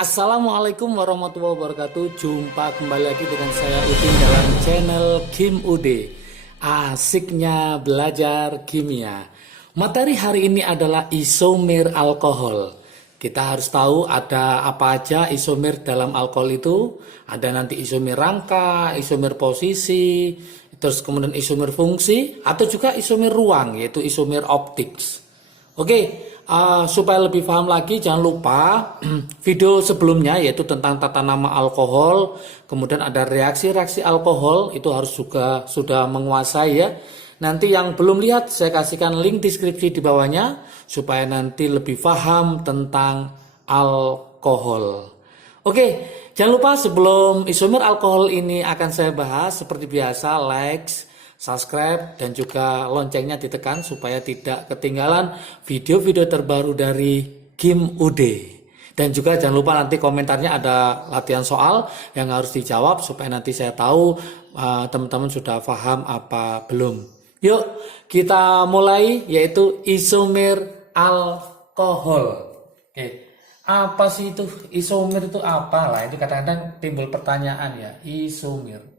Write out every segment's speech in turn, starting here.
Assalamualaikum warahmatullahi wabarakatuh. Jumpa kembali lagi dengan saya Udin dalam channel Kim Ude. Asiknya belajar kimia. Materi hari ini adalah isomer alkohol. Kita harus tahu ada apa aja isomer dalam alkohol itu. Ada nanti isomer rangka, isomer posisi, terus kemudian isomer fungsi, atau juga isomer ruang, yaitu isomer optics. Oke, supaya lebih paham lagi, jangan lupa video sebelumnya yaitu tentang tata nama alkohol, kemudian ada reaksi-reaksi alkohol, itu harus juga sudah menguasai ya. Nanti yang belum lihat, saya kasihkan link deskripsi di bawahnya supaya nanti lebih paham tentang alkohol. Oke, jangan lupa sebelum isomer alkohol ini akan saya bahas, seperti biasa like, subscribe, dan juga loncengnya ditekan supaya tidak ketinggalan video-video terbaru dari Kim Ude. Dan juga jangan lupa nanti komentarnya ada latihan soal yang harus dijawab supaya nanti saya tahu teman-teman sudah paham apa belum. Yuk kita mulai, yaitu isomer alkohol. Oke, apa sih itu isomer, itu apa lah, itu kadang-kadang timbul pertanyaan ya, isomer.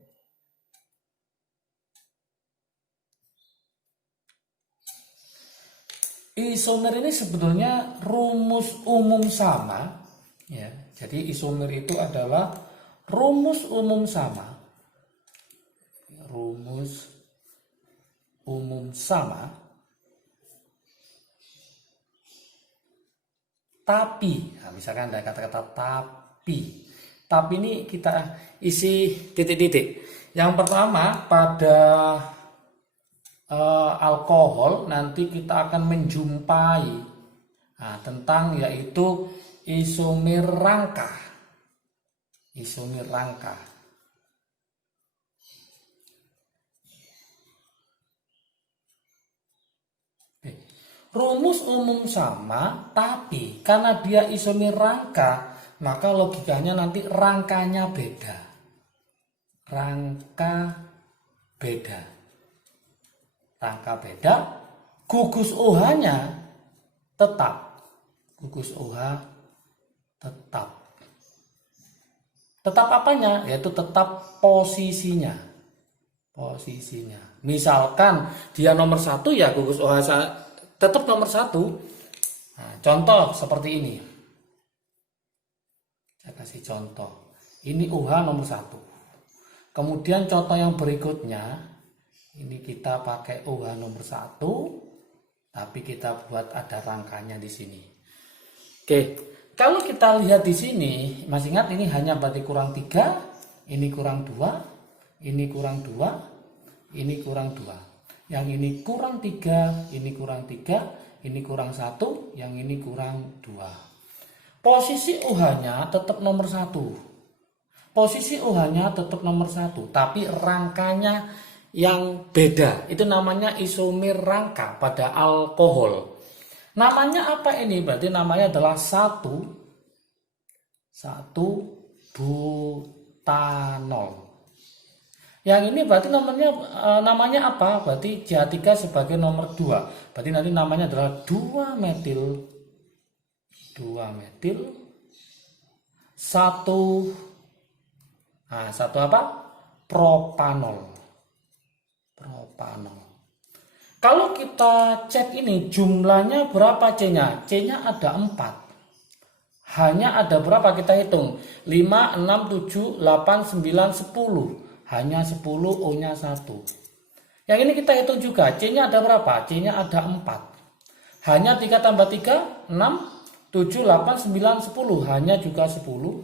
Isomer ini sebetulnya rumus umum sama ya. Jadi isomer itu adalah rumus umum sama. Rumus umum sama. Tapi, nah misalkan ada kata-kata tapi. Tapi ini kita isi titik-titik. Yang pertama, pada alkohol nanti kita akan menjumpai tentang yaitu isomer rangka. Isomer rangka. Rumus umum sama, tapi karena dia isomer rangka, maka logikanya nanti rangkanya beda. Rangka beda. Rangka beda, gugus OH-nya tetap. Gugus OH tetap. Tetap apanya? Yaitu tetap posisinya. Posisinya. Misalkan dia nomor 1 ya gugus OH tetap nomor 1. Nah, contoh seperti ini. Saya kasih contoh. Ini OH nomor 1. Kemudian contoh yang berikutnya. Ini kita pakai OH nomor 1, tapi kita buat ada rangkanya di sini. Oke, kalau kita lihat di sini, masih ingat ini hanya berarti kurang 3, ini kurang 2, ini kurang 2, ini kurang 2. Yang ini kurang 3, ini kurang 3, ini kurang 1, yang ini kurang 2. Posisi OH-nya tetap nomor 1. Posisi OH-nya tetap nomor 1, tapi rangkanya yang beda. Itu namanya isomer rangka pada alkohol. Namanya apa ini? Berarti namanya adalah 1 butanol. Yang ini berarti namanya apa? Berarti CH3 sebagai nomor 2. Berarti nanti namanya adalah 2 metil 1 apa? Propanol. Kalau kita cek ini jumlahnya berapa C-nya? C-nya ada 4. Hanya ada berapa kita hitung? 5, 6, 7, 8, 9, 10. Hanya 10, O-nya 1. Yang ini kita hitung juga. C-nya ada berapa? C-nya ada 4. Hanya 3 tambah 3, 6, 7, 8, 9, 10. Hanya juga 10,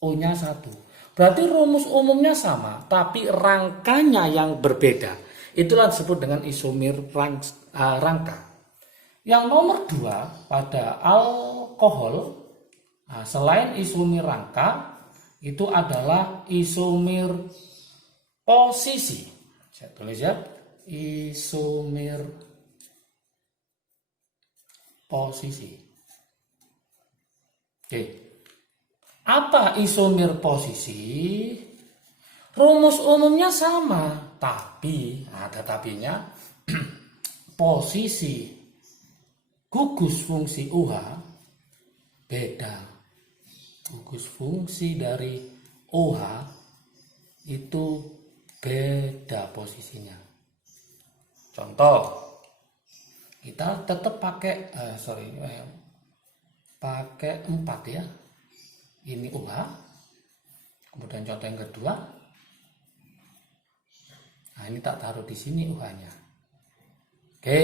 O-nya 1. Berarti rumus umumnya sama, tapi rangkanya yang berbeda. Itulah disebut dengan isomer rangka. Yang nomor 2 pada alkohol, selain isomer rangka, itu adalah isomer posisi. Saya tulis ya, isomer posisi. Oke. Apa isomer posisi? Rumus umumnya sama, tapi ada tapinya. Posisi gugus fungsi OH beda. Gugus fungsi dari OH itu beda posisinya. Contoh, kita tetap pakai pakai 4 ya. Ini OH. Kemudian contoh yang kedua. Nah, ini tak taruh di sini OH-nya. Oke.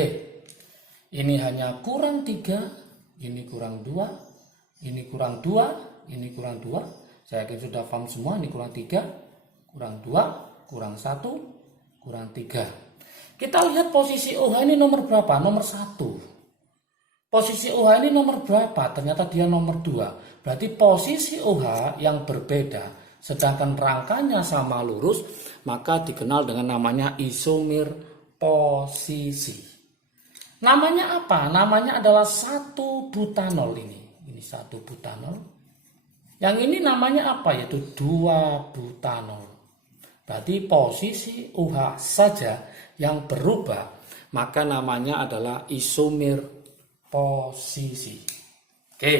Ini hanya kurang 3, ini kurang 2, ini kurang 2. Ini kurang 2, saya yakin sudah paham semua. Ini kurang 3, kurang 2, kurang 1, kurang 3. Kita lihat posisi OH ini nomor berapa? Nomor 1. Posisi OH ini nomor berapa? Ternyata dia nomor 2. Berarti posisi OH yang berbeda, sedangkan rangkanya sama lurus, maka dikenal dengan namanya isomer posisi. Namanya apa? Namanya adalah 1 butanol ini. Ini 1 butanol. Yang ini namanya apa? Yaitu 2 butanol. Berarti posisi OH saja yang berubah, maka namanya adalah isomer posisi. Oke.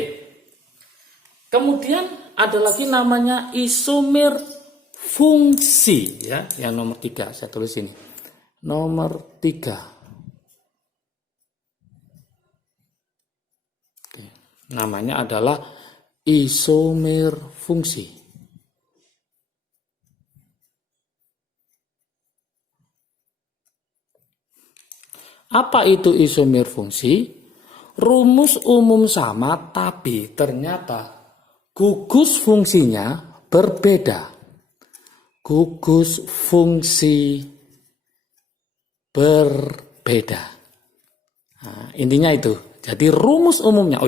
Kemudian ada lagi namanya isomer fungsi ya, yang nomor 3 saya tulis ini. Nomor 3. Oke. Namanya adalah isomer fungsi. Apa itu isomer fungsi? Rumus umum sama, tapi ternyata gugus fungsinya berbeda. Gugus fungsi berbeda. Nah, intinya itu. Jadi rumus umumnya,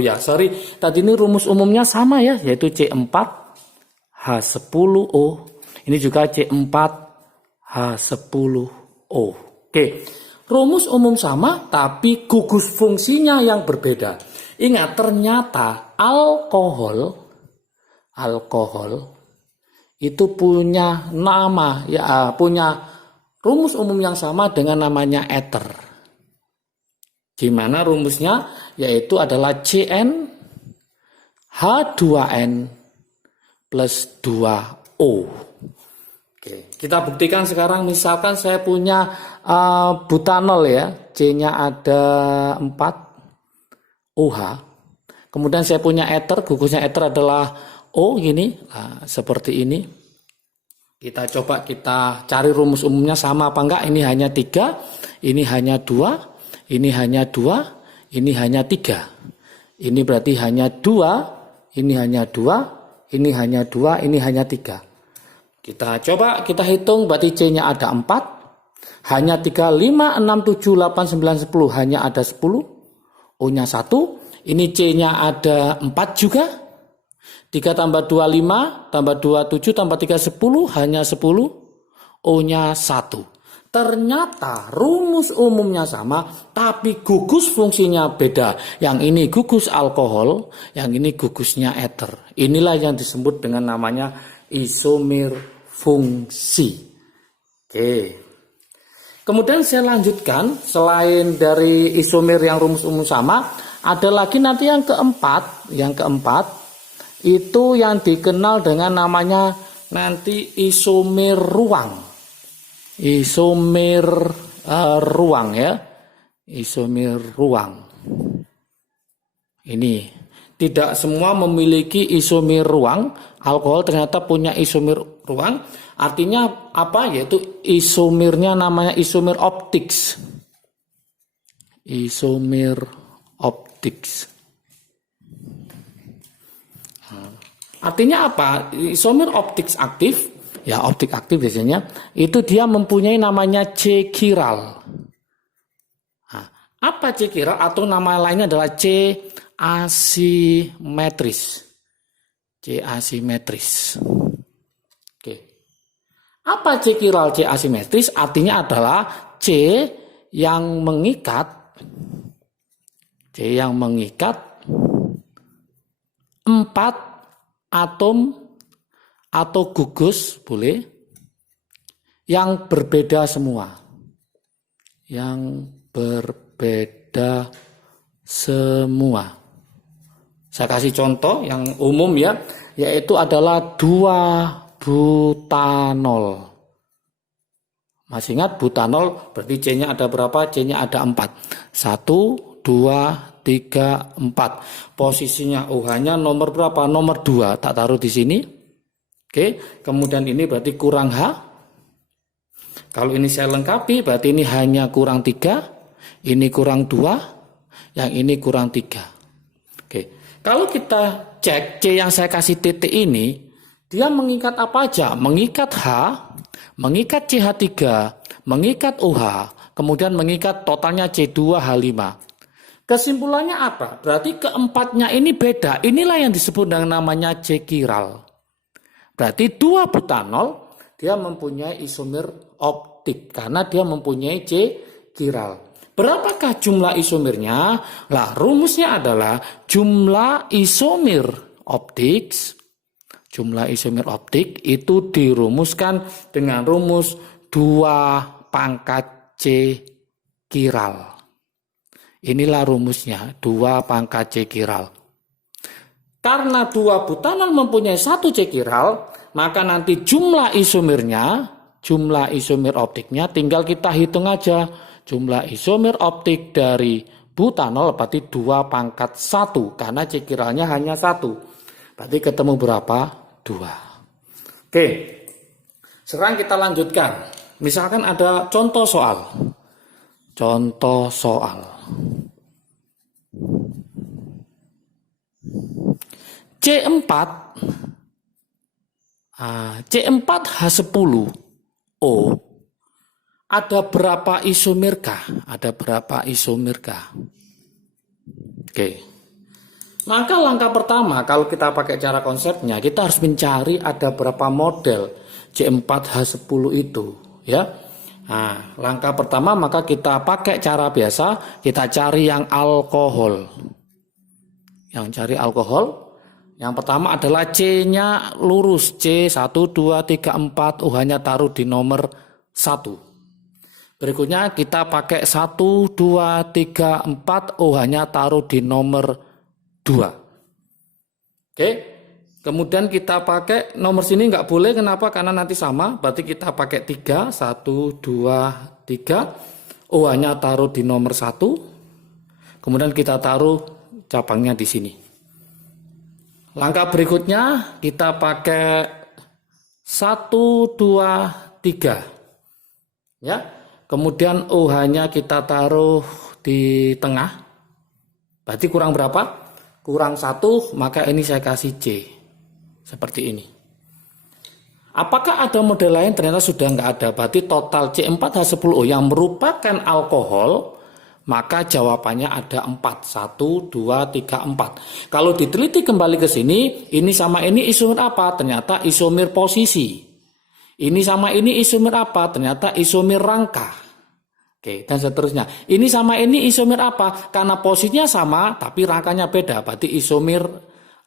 tadi ini rumus umumnya sama ya, yaitu C4H10O. Ini juga C4H10O. Oke, rumus umum sama, tapi gugus fungsinya yang berbeda. Ingat, ternyata alkohol itu punya nama, ya, punya rumus umum yang sama dengan namanya eter. Gimana rumusnya? Yaitu adalah CN H2N plus 2O. Oke, kita buktikan sekarang. Misalkan saya punya butanol ya, C-nya ada 4 OH. Kemudian saya punya eter, gugusnya eter adalah O gini. Nah, seperti ini. Kita coba kita cari rumus umumnya sama apa enggak. Ini hanya 3, ini hanya 2. Ini hanya 2, ini hanya 3. Ini berarti hanya 2, ini hanya 2, ini hanya 2, ini hanya 3. Kita coba kita hitung, berarti C-nya ada 4. Hanya 3, 5, 6, 7, 8, 9, 10. Hanya ada 10. O-nya 1. Ini C-nya ada 4 juga. 3 tambah 2, 5. Tambah 2, 7. Tambah 3, 10. Hanya 10. O-nya 1. Ternyata rumus umumnya sama, tapi gugus fungsinya beda. Yang ini gugus alkohol, yang ini gugusnya eter. Inilah yang disebut dengan namanya isomer fungsi. Oke. Kemudian saya lanjutkan, selain dari isomer yang rumus umum sama, ada lagi nanti yang keempat. Yang keempat itu yang dikenal dengan namanya nanti isomer ruang. Isomer ruang ya, isomer ruang. Ini tidak semua memiliki isomer ruang. Alkohol ternyata punya isomer ruang. Artinya apa? Yaitu isomernya namanya isomer optics. Isomer optics. Artinya apa? Isomer optics aktif. Ya, optik aktif biasanya itu dia mempunyai namanya C chiral. Nah, apa C chiral atau nama lainnya adalah C asimetris. C asimetris. Oke. Apa C chiral C asimetris? Artinya adalah C yang mengikat 4 atom atau gugus boleh yang berbeda semua. Yang berbeda semua. Saya kasih contoh yang umum ya, yaitu adalah 2-butanol. Masih ingat butanol berarti C-nya ada berapa? C-nya ada 4. 1, 2, 3, 4. Posisinya OH-nya nomor berapa? Nomor 2. Tak taruh di sini. Oke, kemudian ini berarti kurang H. Kalau ini saya lengkapi berarti ini hanya kurang 3, ini kurang 2, yang ini kurang 3. Oke. Kalau kita cek C yang saya kasih titik ini, dia mengikat apa aja? Mengikat H, mengikat CH3, mengikat OH, kemudian mengikat totalnya C2H5. Kesimpulannya apa? Berarti keempatnya ini beda. Inilah yang disebut dengan namanya C chiral. Berarti 2-butanol dia mempunyai isomer optik karena dia mempunyai C chiral. Berapakah jumlah isomernya? Lah, rumusnya adalah jumlah isomer optik. Jumlah isomer optik itu dirumuskan dengan rumus 2 pangkat C chiral. Inilah rumusnya, 2 pangkat C chiral. Karena 2-butanol mempunyai 1 C chiral, maka nanti jumlah isomernya, jumlah isomer optiknya tinggal kita hitung aja. Jumlah isomer optik dari butanol berarti 2 pangkat 1 karena C chiralnya hanya 1. Berarti ketemu berapa? 2. Oke. Sekarang kita lanjutkan. Misalkan ada contoh soal. Contoh soal. C4 C4H10O ada berapa isomerkah? Ada berapa isomerkah? Oke. Maka langkah pertama kalau kita pakai cara konsepnya, kita harus mencari ada berapa model C4H10 itu, ya. Nah, langkah pertama maka kita pakai cara biasa, kita cari yang alkohol. Yang cari alkohol. Yang pertama adalah C-nya lurus, C 1, 2, 3, 4, OH-nya taruh di nomor 1. Berikutnya kita pakai 1, 2, 3, 4, OH-nya taruh di nomor 2. Oke, kemudian kita pakai nomor sini nggak boleh, kenapa? Karena nanti sama, berarti kita pakai 3, 1, 2, 3, OH-nya taruh di nomor 1, kemudian kita taruh cabangnya di sini. Langkah berikutnya kita pakai 1, 2, 3. Ya. Kemudian OH-nya kita taruh di tengah. Berarti kurang berapa? Kurang 1, maka ini saya kasih C. Seperti ini. Apakah ada model lain? Ternyata sudah nggak ada. Berarti total C4H10O yang merupakan alkohol, maka jawabannya ada 4. 1, 2, 3, 4. Kalau diteliti kembali ke sini, ini sama ini isomer apa? Ternyata isomer posisi. Ini sama ini isomer apa? Ternyata isomer rangka. Oke, dan seterusnya. Ini sama ini isomer apa? Karena posisinya sama, tapi rangkanya beda. Berarti isomer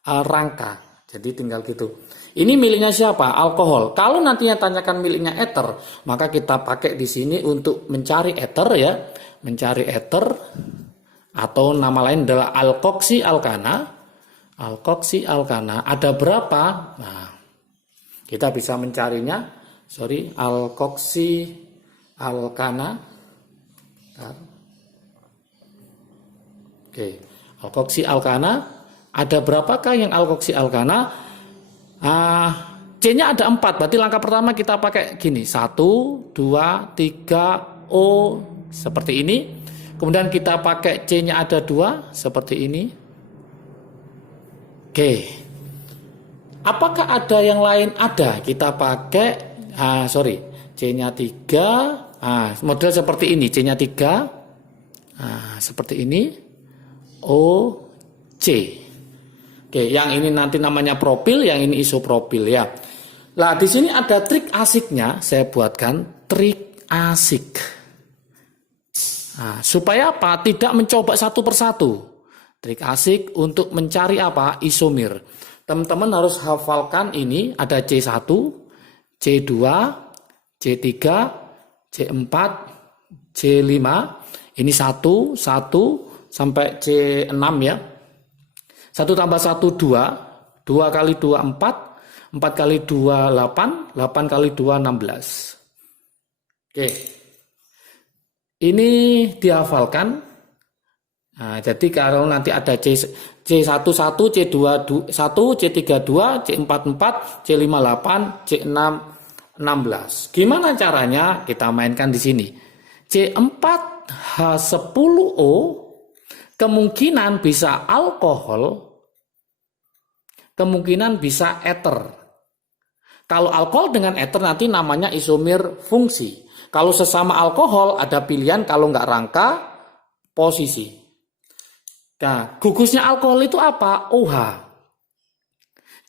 rangka. Jadi tinggal gitu. Ini miliknya siapa? Alkohol. Kalau nantinya tanyakan miliknya ether, maka kita pakai di sini untuk mencari ether ya. Mencari ether atau nama lain adalah alkoksi alkana. Alkoksi alkana ada berapa? Nah, kita bisa mencarinya. Alkoksi alkana. Oke, alkoksi alkana ada berapakah yang alkoksi alkana? C-nya ada 4. Berarti langkah pertama kita pakai gini. 1, 2, 3, O. Seperti ini. Kemudian kita pakai C-nya ada 2 seperti ini. Oke. Apakah ada yang lain? Ada. Kita pakai C-nya 3. Model seperti ini. C-nya 3. Seperti ini. O, C. Oke, yang ini nanti namanya propil, yang ini isopropil ya. Nah, di sini ada trik asiknya, saya buatkan trik asik. Nah, supaya apa? Tidak mencoba satu persatu. Trik asik untuk mencari apa? Isomer. Teman-teman harus hafalkan ini ada C1, C2, C3, C4, C5. Ini 1 sampai C6 ya. 1 tambah 1 2, 2 kali 2 4, 4 kali 2 8, 8 kali 2 16. Oke. Ini dihafalkan. Nah, jadi kalau nanti ada C11, C21, C32, C44, C58, C6, 16. Gimana caranya? Kita mainkan di sini. C4H10O kemungkinan bisa alkohol, kemungkinan bisa eter. Kalau alkohol dengan eter nanti namanya isomer fungsi. Kalau sesama alkohol ada pilihan, kalau nggak rangka, posisi. Nah, gugusnya alkohol itu apa? OH.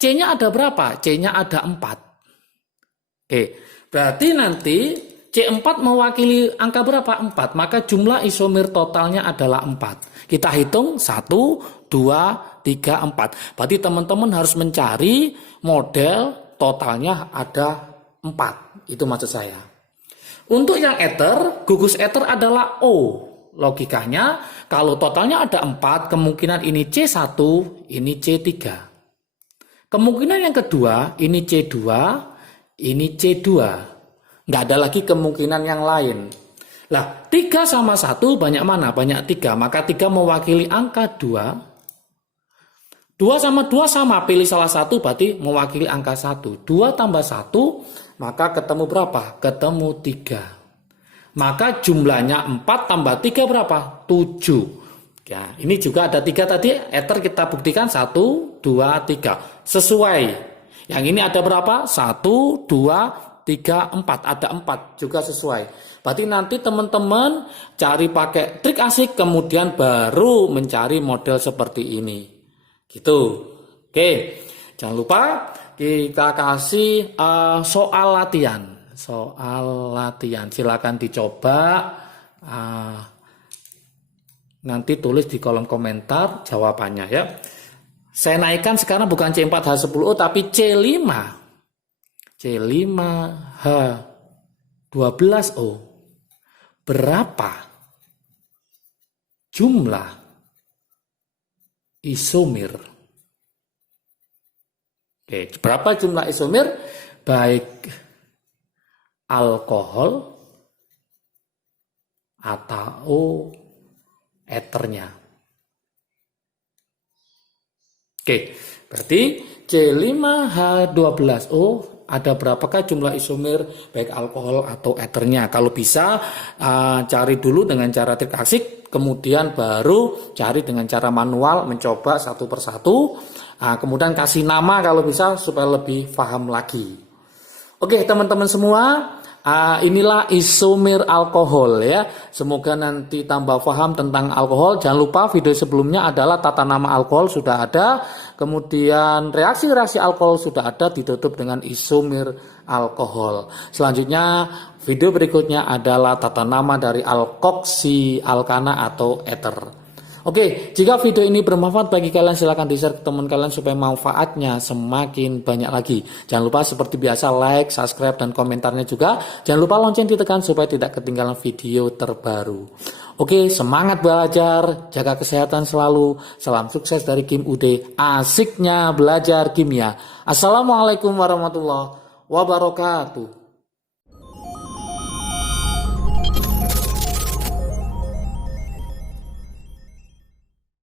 C-nya ada berapa? C-nya ada 4. Oke, berarti nanti C4 mewakili angka berapa? 4. Maka jumlah isomer totalnya adalah 4. Kita hitung 1, 2, 3, 4. Berarti teman-teman harus mencari model totalnya ada 4. Itu maksud saya. Untuk yang ether, gugus ether adalah O. Logikanya, kalau totalnya ada 4, kemungkinan ini C1, ini C3. Kemungkinan yang kedua, ini C2, ini C2. Nggak ada lagi kemungkinan yang lain. Lah, 3 sama 1 banyak mana? Banyak 3. Maka 3 mewakili angka 2. 2 sama 2 sama, pilih salah satu berarti mewakili angka 1. 2 tambah 1, maka ketemu berapa? Ketemu 3. Maka jumlahnya 4 tambah 3 berapa? 7. Ya, ini juga ada 3 tadi, ether kita buktikan 1, 2, 3. Sesuai. Yang ini ada berapa? 1, 2, 3, 4. Ada 4 juga sesuai. Berarti nanti teman-teman cari pakai trik asik, kemudian baru mencari model seperti ini. Gitu. Oke, jangan lupa kita kasih soal latihan. Soal latihan, silakan dicoba. Nanti tulis di kolom komentar jawabannya ya. Saya naikkan sekarang bukan C4H10O tapi C5. C5H12O. Berapa jumlah isomer? Oke, berapa jumlah isomer baik alkohol atau eternya? Oke, berarti C5H12O ada berapakah jumlah isomer baik alkohol atau eternya? Kalau bisa cari dulu dengan cara trik asik, kemudian baru cari dengan cara manual, mencoba satu persatu. Kemudian kasih nama kalau bisa supaya lebih paham lagi. Oke teman-teman semua, inilah isomer alkohol ya. Semoga nanti tambah paham tentang alkohol. Jangan lupa video sebelumnya adalah tata nama alkohol sudah ada. Kemudian reaksi-reaksi alkohol sudah ada, ditutup dengan isomer alkohol. Selanjutnya video berikutnya adalah tata nama dari alkoksi, alkana atau ether. Oke, jika video ini bermanfaat bagi kalian silahkan di-share ke teman kalian supaya manfaatnya semakin banyak lagi. Jangan lupa seperti biasa like, subscribe, dan komentarnya juga. Jangan lupa lonceng ditekan supaya tidak ketinggalan video terbaru. Oke, semangat belajar, jaga kesehatan selalu. Salam sukses dari Kim Ude, asiknya belajar kimia. Assalamualaikum warahmatullahi wabarakatuh.